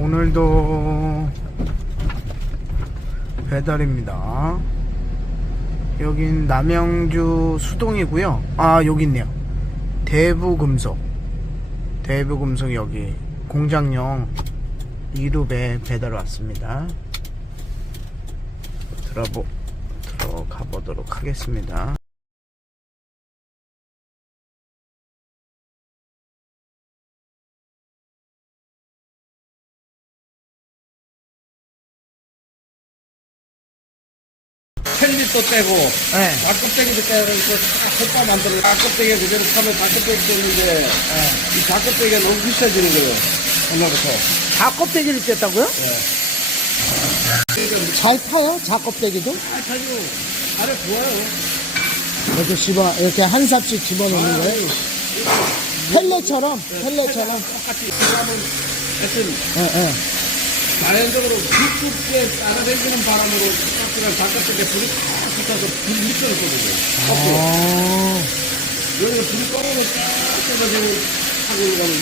오늘도 배달입니다. 여긴 남양주 수동이고요. 아, 여기 있네요. 대부금속 여기 공장용 2룹에 배달 왔습니다. 들어가 보도록 하겠습니다. 캔디도 떼고, 네. 닭껍데기도 떼고, 솥밥 만들어. 닭껍데기 그대로 파면 닭껍데기 떼는데, 이 닭껍데기가 너무 비싸지는 거예요. 오늘부터. 닭껍데기를 뗐다고요? 잘 타요? 닭껍데기도? 아, 가지고, 아래 좋아요. 이렇게 한 삽씩 집어넣는 거예요? 펠레처럼? 똑같이 하면, 하여튼, 예. 자연적으로 굵게 따라다니는 바람으로 그냥 닭껍데기 불이 탁 붙어서 불 밑으로 쏘거든요. 아, 여기서 불이 꺼내면 쫙 떠가지고 하고 가면